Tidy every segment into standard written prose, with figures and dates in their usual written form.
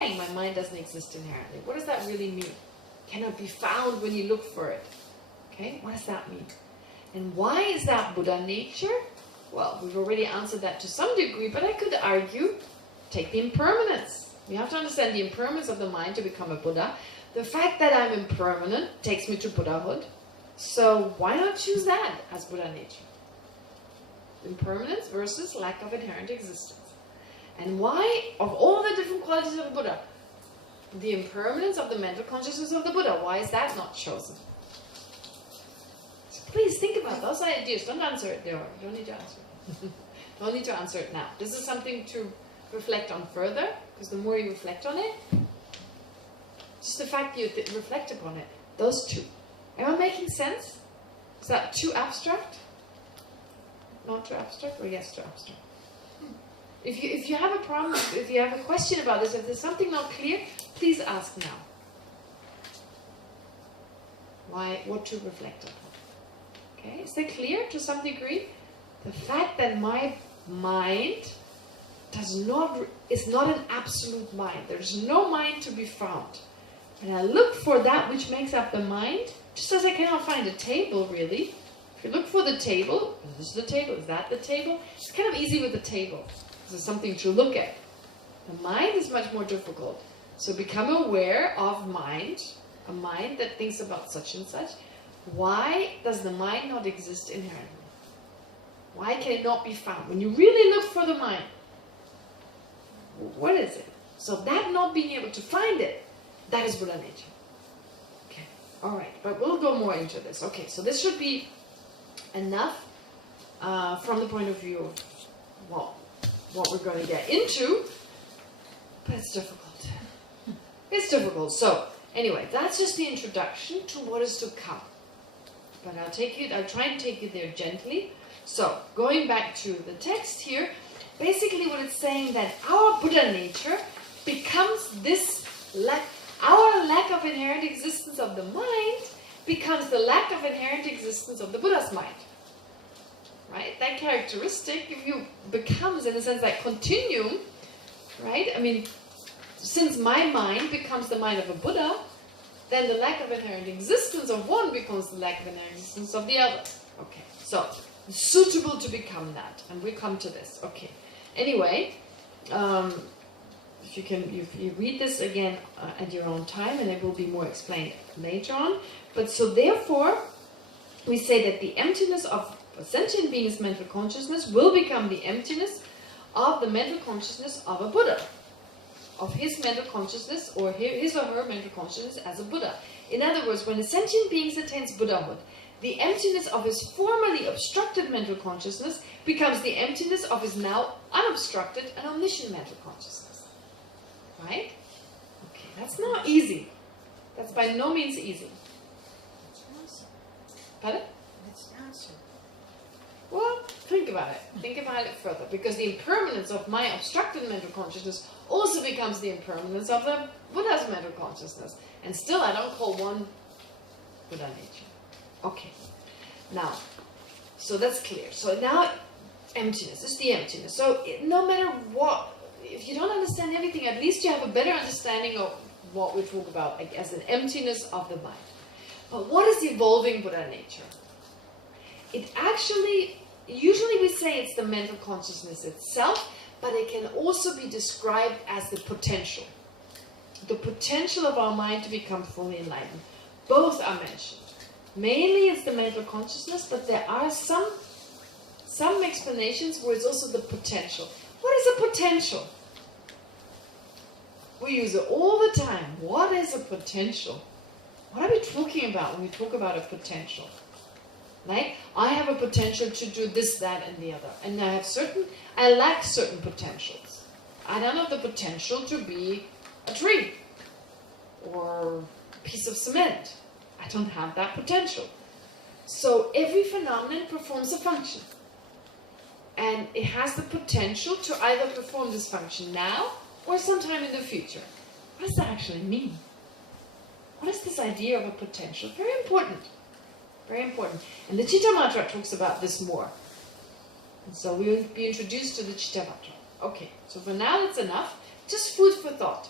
my mind doesn't exist inherently. What does that really mean? Cannot be found when you look for it. Okay, what does that mean? And why is that Buddha nature? Well, we've already answered that to some degree, but I could argue, take the impermanence. We have to understand the impermanence of the mind to become a Buddha. The fact that I'm impermanent takes me to Buddhahood. So why not choose that as Buddha nature? Impermanence versus lack of inherent existence. And why, of all the different qualities of a Buddha, the impermanence of the mental consciousness of the Buddha, why is that not chosen? So please think about those ideas. Don't answer it there. You don't need to answer it. Don't need to answer it now. This is something to reflect on further, because the more you reflect on it, just the fact you reflect upon it, those two. Am I making sense? Is that too abstract? Not too abstract, or yes, too abstract? If you have a problem, if you have a question about this, if there's something not clear, please ask now. Why? What to reflect upon? Okay, is that clear to some degree? The fact that my mind is not an absolute mind. There's no mind to be found. And I look for that which makes up the mind, just as I cannot find a table, really. If you look for the table, is this the table? Is that the table? It's kind of easy with the table. There's something to look at. The mind is much more difficult. So become aware of mind, a mind that thinks about such and such. Why does the mind not exist inherently? Why can it not be found? When you really look for the mind, what is it? So that not being able to find it, that is Buddha nature. Okay, all right, but we'll go more into this. Okay, so this should be enough from the point of view of what we're going to get into, but it's difficult. It's difficult. So anyway, that's just the introduction to what is to come. But I'll try and take you there gently. So going back to the text here, basically what it's saying that our Buddha nature becomes this our lack of inherent existence of the mind becomes the lack of inherent existence of the Buddha's mind. Right? That characteristic, if you becomes, in a sense, that continuum, right? I mean, since my mind becomes the mind of a Buddha, then the lack of inherent existence of one becomes the lack of inherent existence of the other. Okay, so, it's suitable to become that, and we come to this. Okay, anyway, if you read this again at your own time, and it will be more explained later on. But so therefore, we say that the emptiness of a sentient being's mental consciousness will become the emptiness of the mental consciousness of a Buddha, of his mental consciousness or his or her mental consciousness as a Buddha. In other words, when a sentient being attains Buddhahood, the emptiness of his formerly obstructed mental consciousness becomes the emptiness of his now unobstructed and omniscient mental consciousness. Right? Okay, that's not easy. That's by no means easy. Pardon? That's the answer. Well, think about it. Think about it further. Because the impermanence of my obstructed mental consciousness also becomes the impermanence of the Buddha's mental consciousness. And still I don't call one Buddha nature. Okay. Now, so that's clear. So now, emptiness. It's the emptiness. So no matter what, if you don't understand everything, at least you have a better understanding of what we talk about as an emptiness of the mind. But what is evolving Buddha nature? It actually, usually we say it's the mental consciousness itself, but it can also be described as the potential. The potential of our mind to become fully enlightened. Both are mentioned. Mainly it's the mental consciousness, but there are some explanations where it's also the potential. What is a potential? We use it all the time. What is a potential? What are we talking about when we talk about a potential? Right? I have a potential to do this, that, and the other. And I lack certain potentials. I don't have the potential to be a tree or a piece of cement. I don't have that potential. So every phenomenon performs a function. And it has the potential to either perform this function now or sometime in the future. What does that actually mean? What is this idea of a potential? Very important. Very important. And the Chittamatra talks about this more. And so we will be introduced to the Chittamatra. Okay, so for now it's enough. Just food for thought.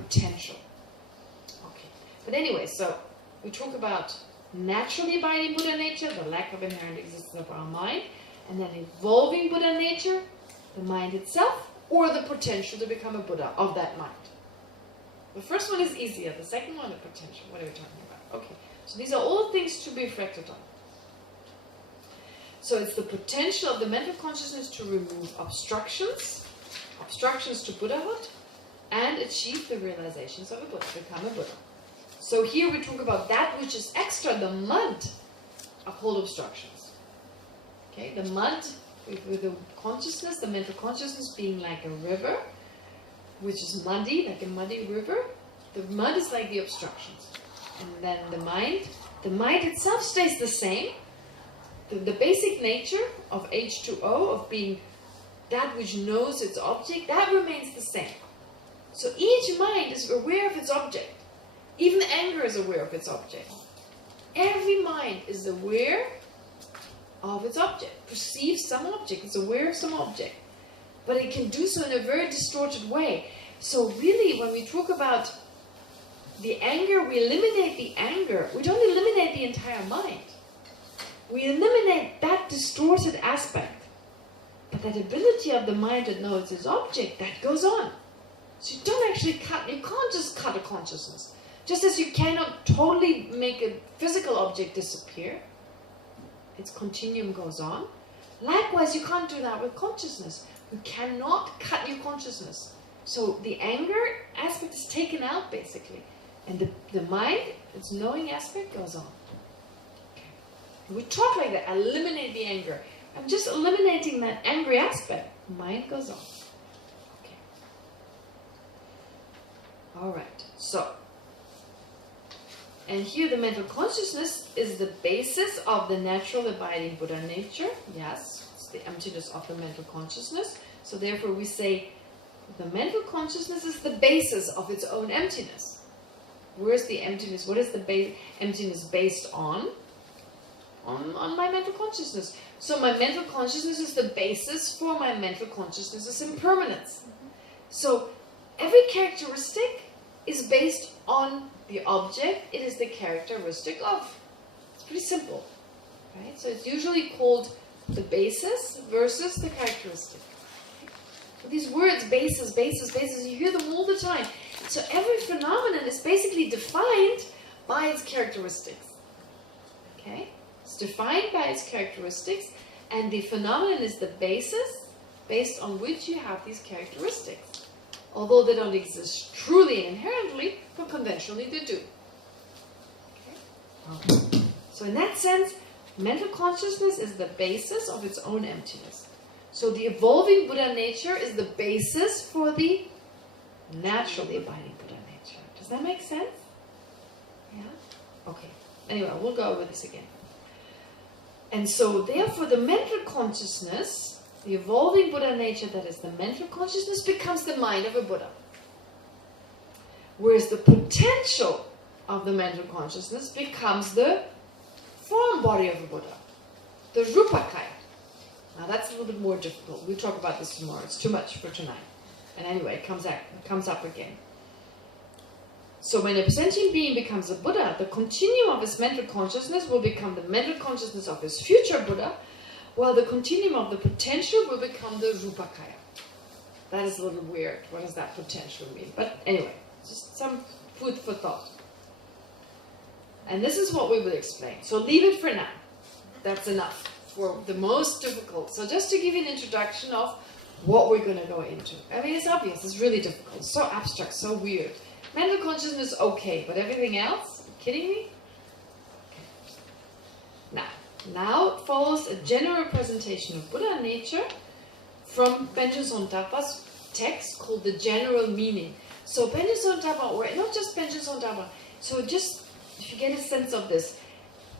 potential. Okay. But anyway, so we talk about naturally abiding Buddha nature, the lack of inherent existence of our mind, and then evolving Buddha nature, the mind itself, or the potential to become a Buddha of that mind. The first one is easier, the second one, the potential. What are we talking about? Okay, so these are all things to be reflected on. So it's the potential of the mental consciousness to remove obstructions to Buddhahood, and achieve the realizations of a Buddha, become a Buddha. So here we talk about that which is extra, the mud, are called obstructions. Okay, the mud with the consciousness, the mental consciousness being like a river, which is muddy, like a muddy river. The mud is like the obstructions. And then the mind itself stays the same. The basic nature of H2O, of being that which knows its object, that remains the same. So each mind is aware of its object. Even anger is aware of its object. Every mind is aware of its object, perceives some object, is aware of some object. But it can do so in a very distorted way. So really, when we talk about the anger, we eliminate the anger. We don't eliminate the entire mind. We eliminate that distorted aspect. But that ability of the mind that knows its object, that goes on. So you don't actually cut, you can't just cut a consciousness. Just as you cannot totally make a physical object disappear, its continuum goes on. Likewise, you can't do that with consciousness. You cannot cut your consciousness. So the anger aspect is taken out, basically. And the mind, its knowing aspect, goes on. Okay. We talk like that, eliminate the anger. I'm just eliminating that angry aspect. Mind goes on. Okay. All right. So, and here the mental consciousness is the basis of the natural abiding Buddha nature. Yes, it's the emptiness of the mental consciousness. So therefore we say the mental consciousness is the basis of its own emptiness. Where's the emptiness? What is the emptiness based on? On my mental consciousness. So my mental consciousness is the basis for my mental consciousness's impermanence. So every characteristic is based on the object it is the characteristic of. It's pretty simple, right? So it's usually called the basis versus the characteristic. So these words, basis, basis, basis, you hear them all the time. So every phenomenon is basically defined by its characteristics. Okay? It's defined by its characteristics, and the phenomenon is the basis based on which you have these characteristics. Although they don't exist truly and inherently, but conventionally they do. Okay? So in that sense, mental consciousness is the basis of its own emptiness. So the evolving Buddha nature is the basis for the naturally abiding Buddha nature. Does that make sense? Yeah? Okay. Anyway, we'll go over this again. And so therefore the mental consciousness, the evolving Buddha nature that is the mental consciousness, becomes the mind of a Buddha. Whereas the potential of the mental consciousness becomes the form body of a Buddha, the Rupakaya. Now that's a little bit more difficult. We'll talk about this tomorrow. It's too much for tonight. And anyway, it comes up again. So when a sentient being becomes a Buddha, the continuum of his mental consciousness will become the mental consciousness of his future Buddha, while the continuum of the potential will become the Rupakaya. That is a little weird. What does that potential mean? But anyway, just some food for thought. And this is what we will explain. So leave it for now. That's enough for the most difficult. So just to give you an introduction of what we're going to go into. I mean, it's obvious. It's really difficult. So abstract, so weird. Mental consciousness, okay. But everything else? Are you kidding me? Okay. Now follows a general presentation of Buddha nature from Benjo Sontapa's text called The General Meaning. So Benjo Sontapa, or not just Benjo Sontapa, so just if you get a sense of this,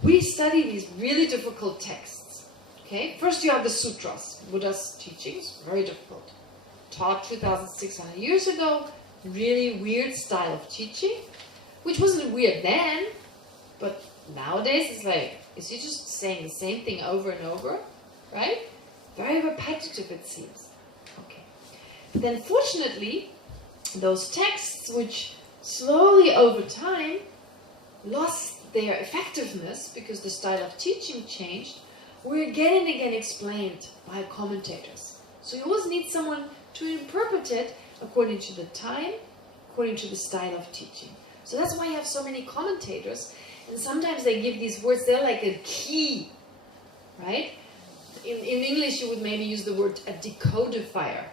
we study these really difficult texts. Okay, first you have the sutras, Buddha's teachings, very difficult. Taught 2,600 years ago, really weird style of teaching, which wasn't weird then, but nowadays it's like, is he just saying the same thing over and over, right? Very repetitive it seems. Okay. But then fortunately, those texts which slowly over time lost their effectiveness because the style of teaching changed, were again and again explained by commentators. So you always need someone to interpret it according to the time, according to the style of teaching. So that's why you have so many commentators, and sometimes they give these words, they're like a key, right? In English you would maybe use the word a decodifier.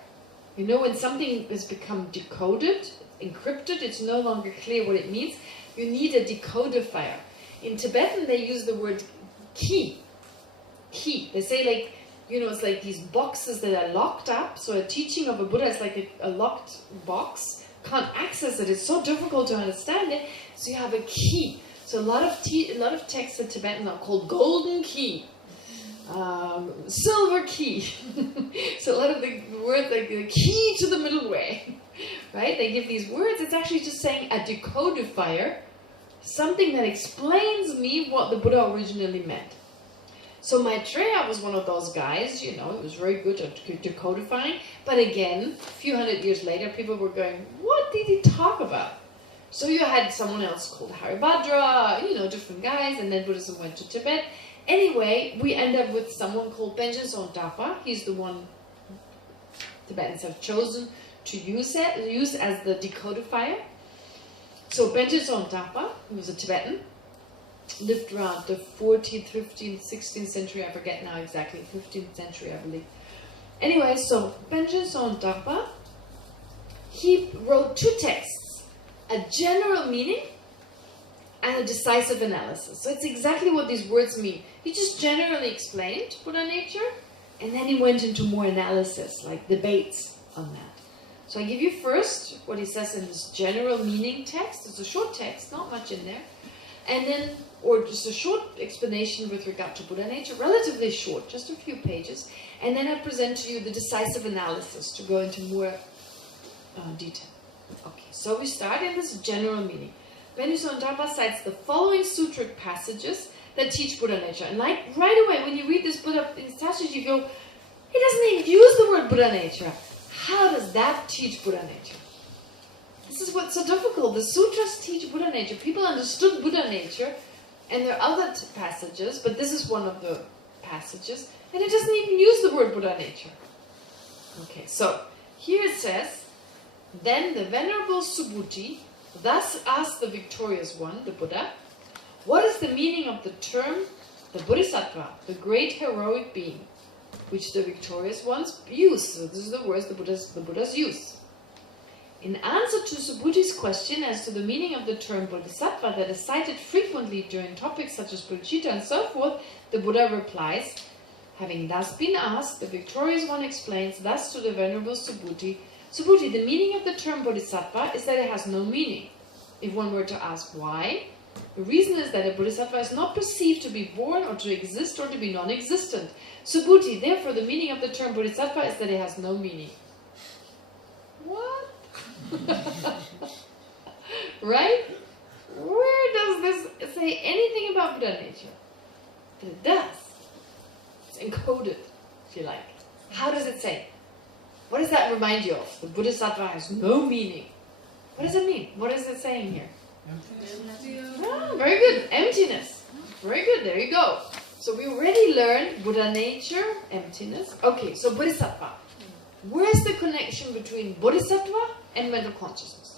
You know, when something has become decoded, encrypted, it's no longer clear what it means, you need a decodifier. In Tibetan they use the word key. Key. They say, like, you know, it's like these boxes that are locked up. So a teaching of a Buddha is like a locked box. Can't access it. It's so difficult to understand it. So you have a key. So a lot of texts in Tibetan are called golden key, silver key. So a lot of the words like the key to the middle way, right? They give these words. It's actually just saying a decodifier, something that explains me what the Buddha originally meant. So Maitreya was one of those guys, you know, he was very good at decodifying. But again, a few hundred years later, people were going, what did he talk about? So you had someone else called Haribhadra, you know, different guys, and then Buddhism went to Tibet. Anyway, we end up with someone called Panchen Tsongkhapa. He's the one Tibetans have chosen to use as the decodifier. So Panchen Tsongkhapa, who was a Tibetan, lived around the 14th, 15th, 16th century, I forget now exactly, 15th century I believe. Anyway, so Panchen Tsongkhapa, he wrote two texts, a general meaning and a decisive analysis. So it's exactly what these words mean. He just generally explained Buddha nature, and then he went into more analysis, like debates on that. So I give you first what he says in this general meaning text. It's a short text, not much in there. And then, or just a short explanation with regard to Buddha nature, relatively short, just a few pages. And then I present to you the decisive analysis to go into more detail. Okay, so we start in this general meaning. Panchen Tsongkhapa cites the following sutric passages that teach Buddha nature. And like right away, when you read this Buddha in this passage, you go, he doesn't even use the word Buddha nature. How does that teach Buddha nature? This is what's so difficult. The sutras teach Buddha nature. People understood Buddha nature, and there are other passages, but this is one of the passages, and it doesn't even use the word Buddha nature. Okay, so here it says, then the Venerable Subhuti thus asked the victorious one, the Buddha, what is the meaning of the term, the Bodhisattva, the great heroic being, which the victorious ones use? So this is the words the Buddhas use. In answer to Subhuti's question as to the meaning of the term Bodhisattva that is cited frequently during topics such as bodhicitta and so forth, the Buddha replies, having thus been asked, the victorious one explains thus to the Venerable Subhuti, Subhuti, the meaning of the term Bodhisattva is that it has no meaning. If one were to ask why, the reason is that a Bodhisattva is not perceived to be born or to exist or to be non-existent. Subhuti, therefore, the meaning of the term Bodhisattva is that it has no meaning. What? Right? Where does this say anything about Buddha nature? But it does. It's encoded, if you like. How does it say? What does that remind you of? The Bodhisattva has no meaning. What does it mean? What is it saying here? Emptiness. Oh, very good. Emptiness. Very good. There you go. So we already learned Buddha nature, emptiness. Okay, so Bodhisattva. Where's the connection between Bodhisattva and mental consciousness?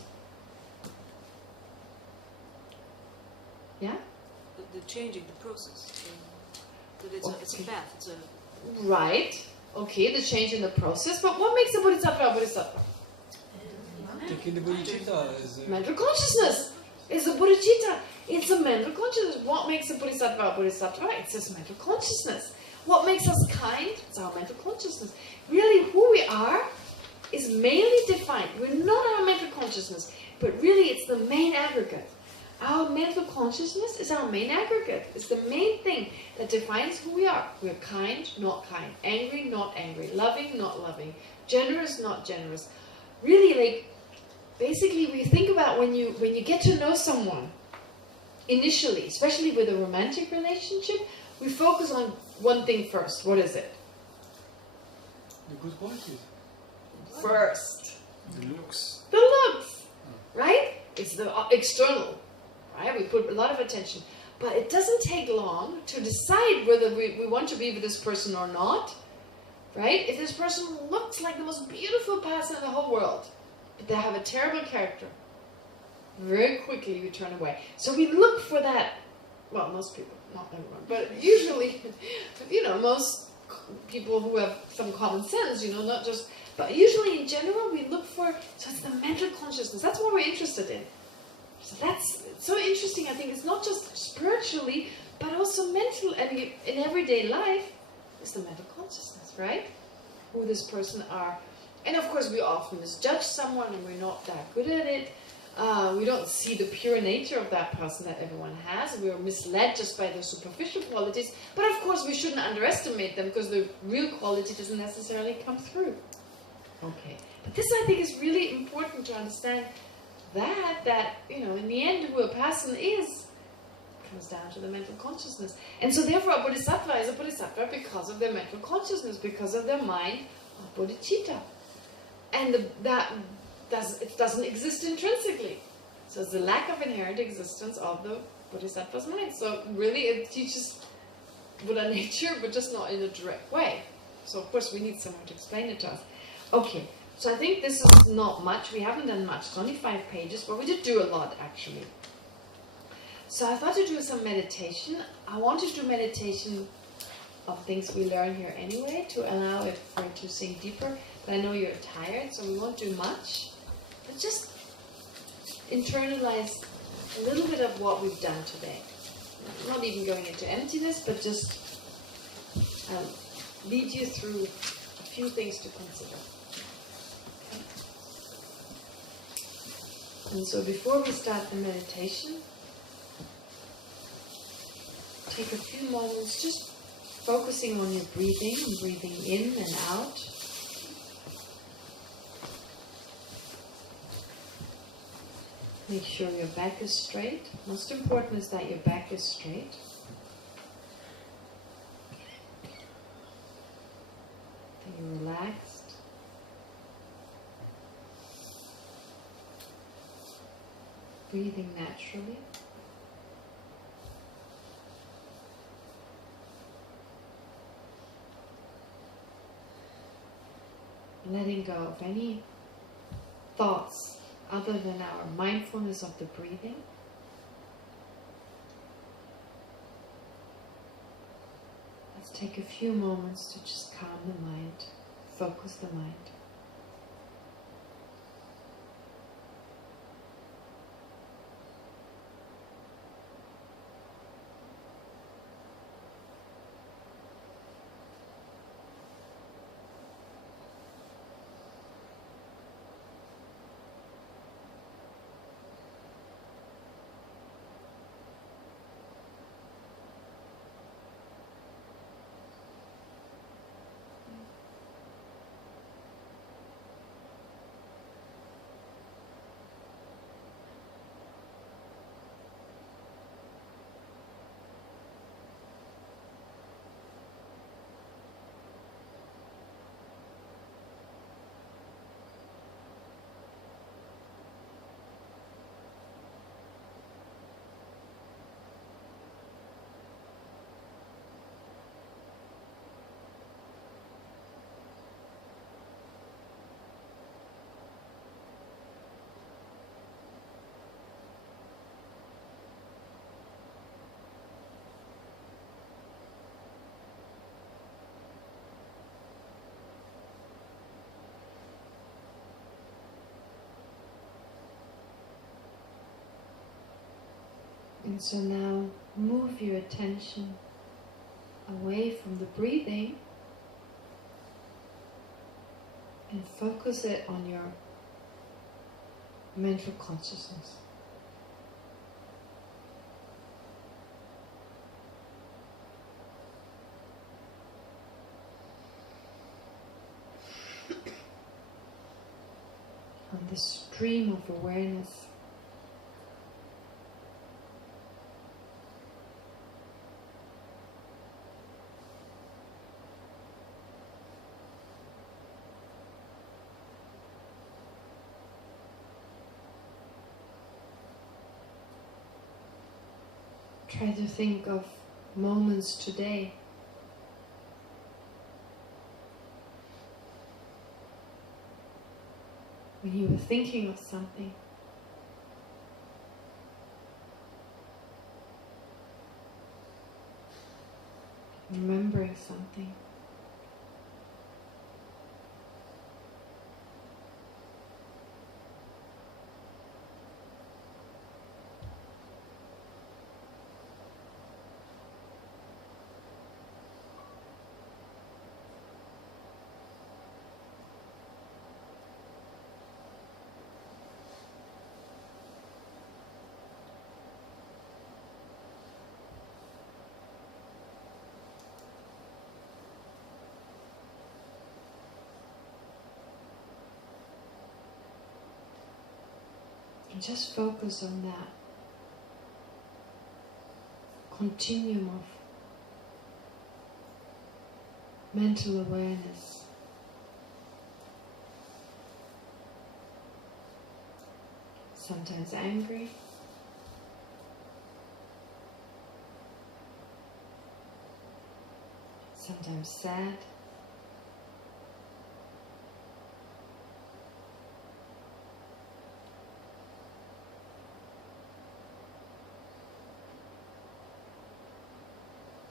Yeah? The changing, the process. That it's a path. It's a... Right. Okay, the change in the process. But what makes a Bodhisattva a Bodhisattva? Taking the bodhicitta is mental consciousness. It's a bodhicitta. It's a mental consciousness. What makes a Bodhisattva a Bodhisattva? It's this mental consciousness. What makes us kind? It's our mental consciousness. Really, who we are is mainly defined. We're not our mental consciousness, but really it's the main aggregate. Our mental consciousness is our main aggregate. It's the main thing that defines who we are. We're kind, not kind. Angry, not angry. Loving, not loving. Generous, not generous. Really, like, basically we think about when you get to know someone initially, especially with a romantic relationship, we focus on one thing first. What is it? the good qualities. First. The looks. the looks, right? It's the external, right? We put a lot of attention. But it doesn't take long to decide whether we want to be with this person or not, right? If this person looks like the most beautiful person in the whole world, but they have a terrible character, very quickly we turn away. So we look for that, well, most people, not everyone, but usually, most people who have some common sense, not just, but usually in general we look for, so it's the mental consciousness, that's what we're interested in. So that's so interesting. I think it's not just spiritually, but also mental, and in everyday life, is the mental consciousness, right? Who this person are. And of course we often misjudge someone and we're not that good at it. We don't see the pure nature of that person that everyone has. We are misled just by their superficial qualities. But of course we shouldn't underestimate them because the real quality doesn't necessarily come through. Okay. But this I think is really important to understand that in the end who a person is comes down to the mental consciousness. And so therefore a bodhisattva is a bodhisattva because of their mental consciousness, because of their mind of bodhicitta. And it doesn't exist intrinsically. So it's the lack of inherent existence of the bodhisattva's mind. So really it teaches Buddha nature, but just not in a direct way. So of course we need someone to explain it to us. Okay. So I think this is not much. We haven't done much. It's only 5 pages, but we did do a lot, actually. So I thought to do some meditation. I want to do meditation of things we learn here anyway, to allow it for it to sink deeper. But I know you're tired, so we won't do much. But just internalize a little bit of what we've done today. Not even going into emptiness, but just lead you through a few things to consider. And so before we start the meditation, take a few moments just focusing on your breathing and breathing in and out. Make sure your back is straight. Most important is that your back is straight. That you're relaxed. Breathing naturally. Letting go of any thoughts other than our mindfulness of the breathing. Let's take a few moments to just calm the mind, focus the mind. And so now move your attention away from the breathing and focus it on your mental consciousness. On the stream of awareness Try to think of moments today when you were thinking of something. Remembering something. And just focus on that continuum of mental awareness. Sometimes angry, sometimes sad,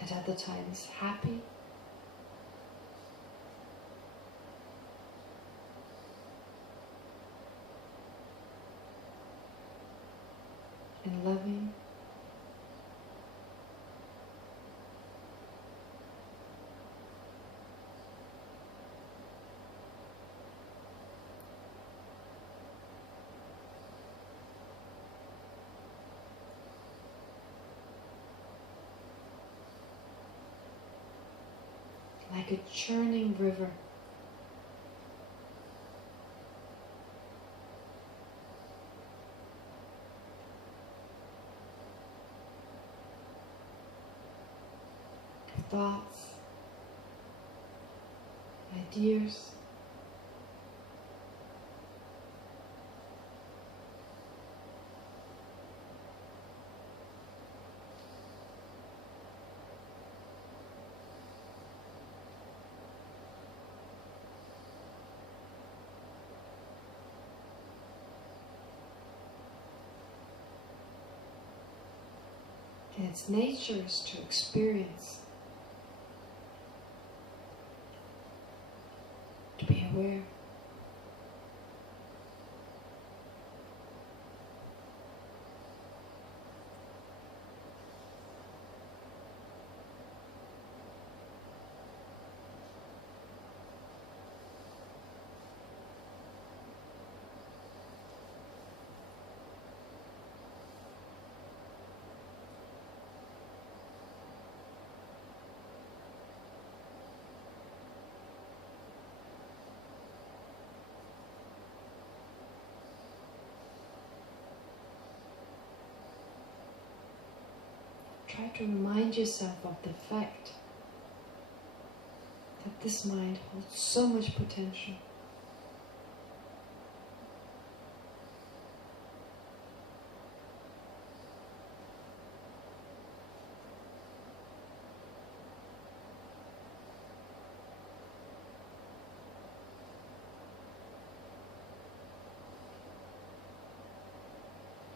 at other times happy, and loving. Like a churning river. Thoughts, ideas, and its nature is to experience, to be aware. Try to remind yourself of the fact that this mind holds so much potential.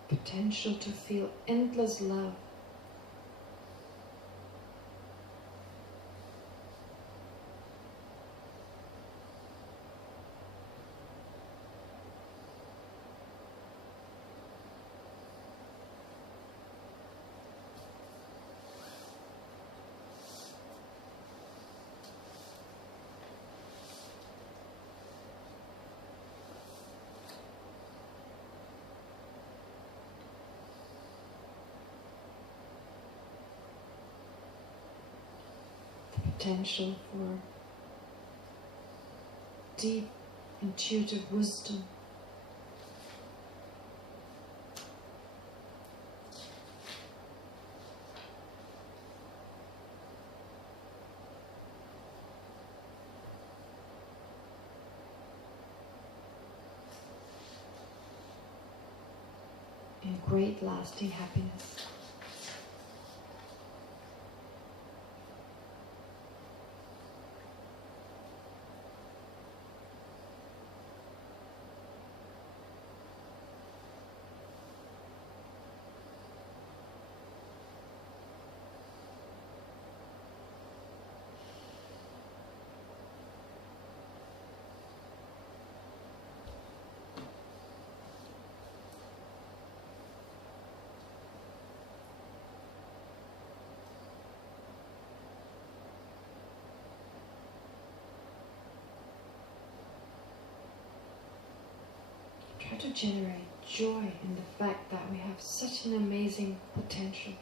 Potential to feel endless love. Potential for deep intuitive wisdom. And great lasting happiness. to generate joy in the fact that we have such an amazing potential.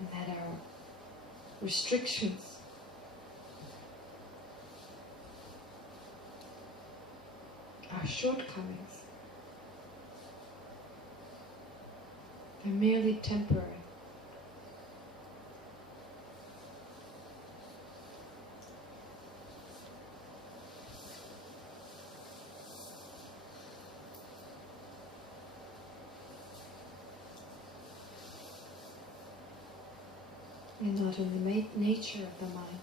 And that our restrictions our shortcomings, they're merely temporary. And not in the nature of the mind.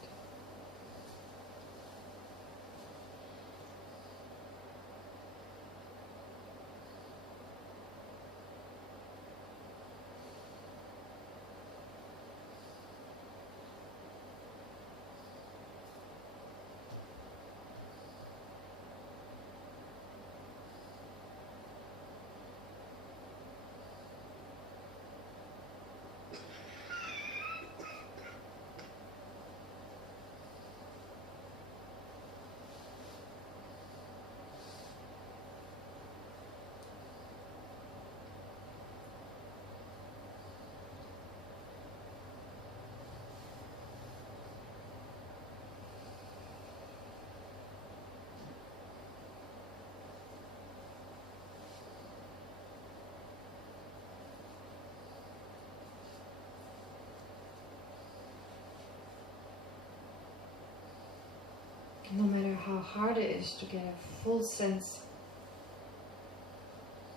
No matter how hard it is to get a full sense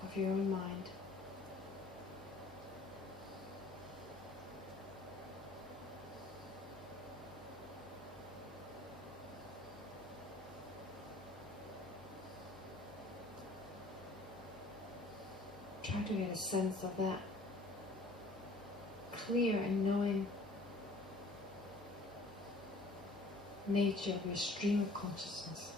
of your own mind, try to get a sense of that clear and knowing nature of your stream of consciousness.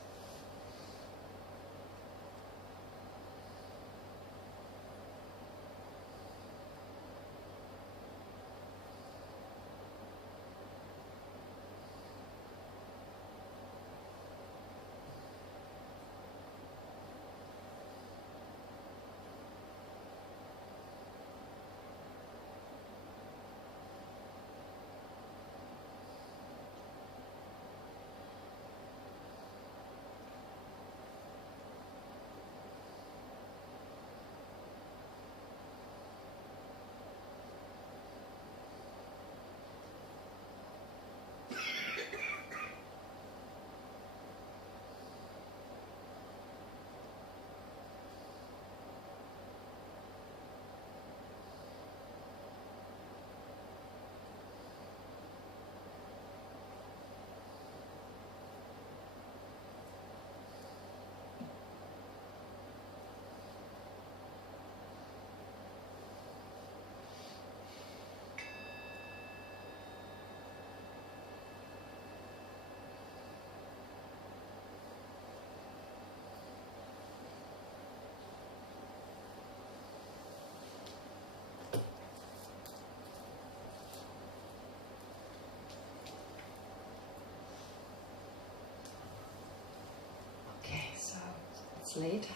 Late.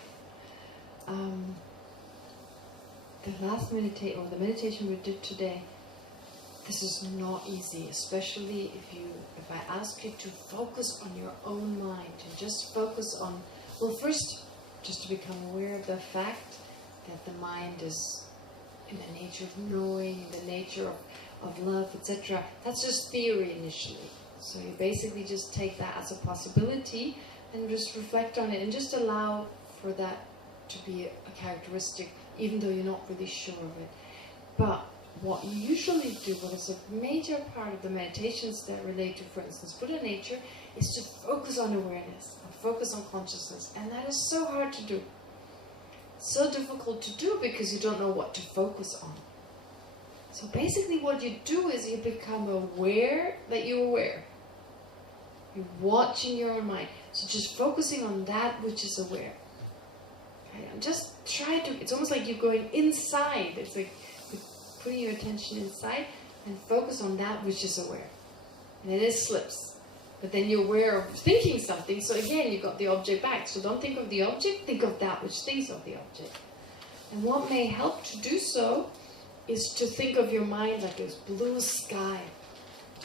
The last meditation, or the meditation we did today, this is not easy, especially if I ask you to focus on your own mind, and just focus on, well, first, just to become aware of the fact that the mind is in the nature of knowing, in the nature of love, etc. That's just theory initially. So you basically just take that as a possibility and just reflect on it and just allow for that to be a characteristic, even though you're not really sure of it. But what you usually do, what is a major part of the meditations that relate to, for instance, Buddha nature, is to focus on awareness, and focus on consciousness. And that is so hard to do. so difficult to do because you don't know what to focus on. So basically what you do is you become aware that you're aware. You're watching your own mind. So just focusing on that which is aware. Okay? And just try to, it's almost like you're going inside. It's like you're putting your attention inside and focus on that which is aware. And it slips. But then you're aware of thinking something. So again, you got the object back. So don't think of the object, think of that which thinks of the object. And what may help to do so is to think of your mind like this blue sky.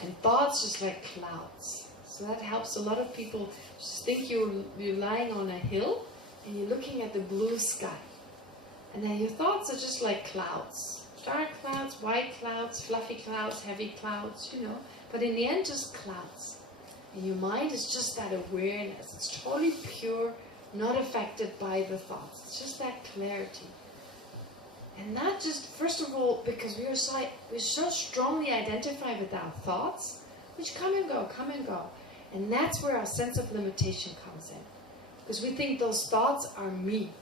And thoughts just like clouds. So that helps a lot of people just think you're lying on a hill and you're looking at the blue sky. And then your thoughts are just like clouds. Dark clouds, white clouds, fluffy clouds, heavy clouds, you know. But in the end, just clouds. And your mind is just that awareness. It's totally pure, not affected by the thoughts. It's just that clarity. And not just, first of all, because we're so strongly identified with our thoughts, which come and go, come and go. And that's where our sense of limitation comes in. Because we think those thoughts are me.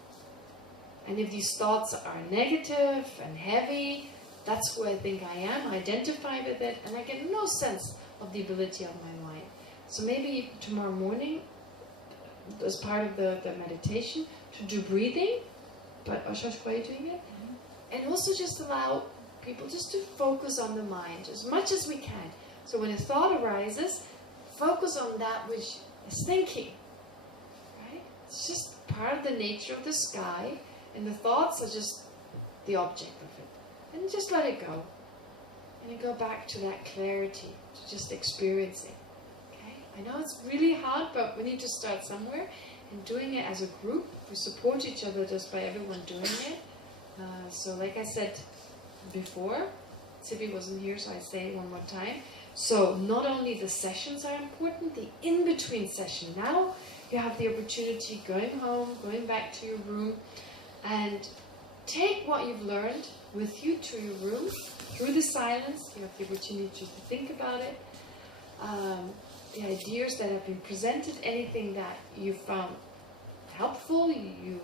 And if these thoughts are negative and heavy, that's who I think I am, I identify with it, and I get no sense of the ability of my mind. So maybe tomorrow morning, as part of the meditation, to do breathing, but Ashash, why are you doing it? And also just allow people just to focus on the mind as much as we can. So when a thought arises, focus on that which is thinking. Right? It's just part of the nature of the sky, and the thoughts are just the object of it. And just let it go. And you go back to that clarity, to just experiencing. Okay? I know it's really hard, but we need to start somewhere. And doing it as a group, we support each other just by everyone doing it. So like I said before, Sibi wasn't here, so I say it one more time. So not only the sessions are important, the in-between session. Now you have the opportunity going home, going back to your room, and take what you've learned with you to your room. Through the silence, you have the opportunity to think about it. The ideas that have been presented, anything that you found helpful, you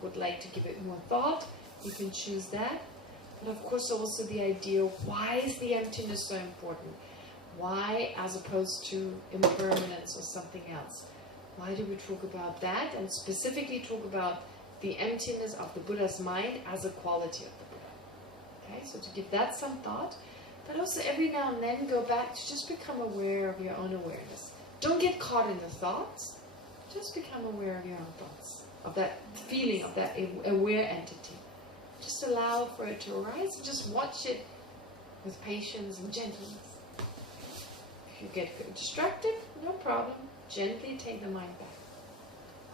would like to give it more thought, you can choose that. But of course also the idea, why is the emptiness so important? Why, as opposed to impermanence or something else? Why do we talk about that? And specifically talk about the emptiness of the Buddha's mind as a quality of the Buddha. Okay, so to give that some thought, but also every now and then go back to just become aware of your own awareness. Don't get caught in the thoughts, just become aware of your own thoughts, of that feeling, of that aware entity. Just allow for it to arise and just watch it with patience and gentleness. If you get distracted, no problem. Gently take the mind back.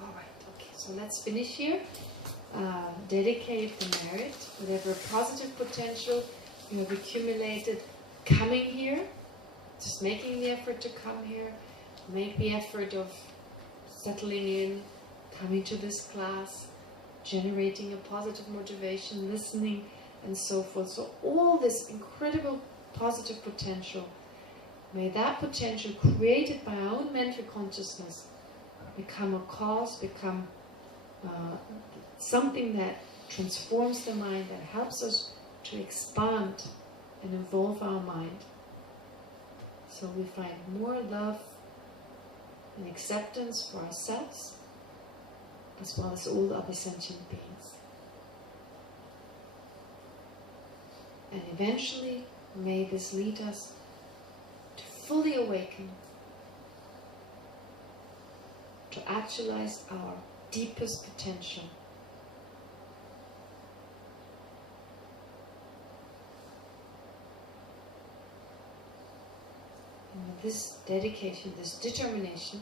Alright, okay, so let's finish here. Dedicate the merit, whatever positive potential you have accumulated coming here, just making the effort to come here, make the effort of settling in, coming to this class, generating a positive motivation, listening, and so forth. So all this incredible positive potential, may that potential created by our own mental consciousness become a cause, become something that transforms the mind, that helps us to expand and evolve our mind. So we find more love and acceptance for ourselves, as well as all the other sentient beings. And eventually, may this lead us to fully awaken, to actualize our deepest potential. And with this dedication, this determination,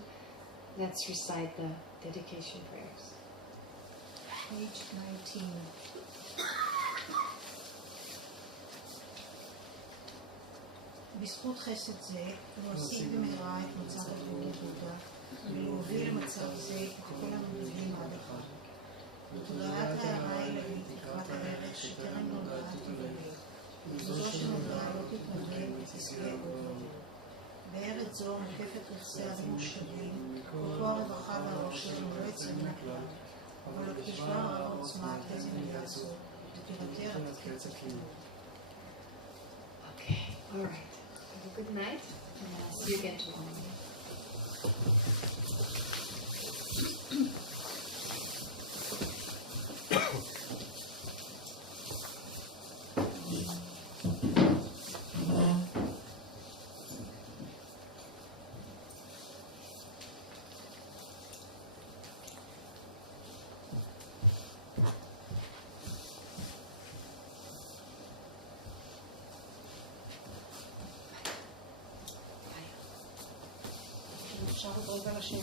let's recite the dedication prayers. Page 19. בזכות חסד זה, להוסיף במהרה את מצב הגאולה בודה, ולהוביל למצב זה את כל המדברים עד אחד. בתודעת ההערה העילאית לקראת הערך שטרם נולדה תיוולד, וזו שנולדה לא תתנגן ותזכה עוד. בארץ זו מוקפת רכסי אבים ושלבים, ופה הרווחה והאושר לא יצא מן הכלל. אבל הקדושה רב עוצמת איזה מילה זו, ותירתר את קץ הקיום. Okay, all right. Have a good night, and I'll see you again tomorrow. אפשר עוד רגע לשבת?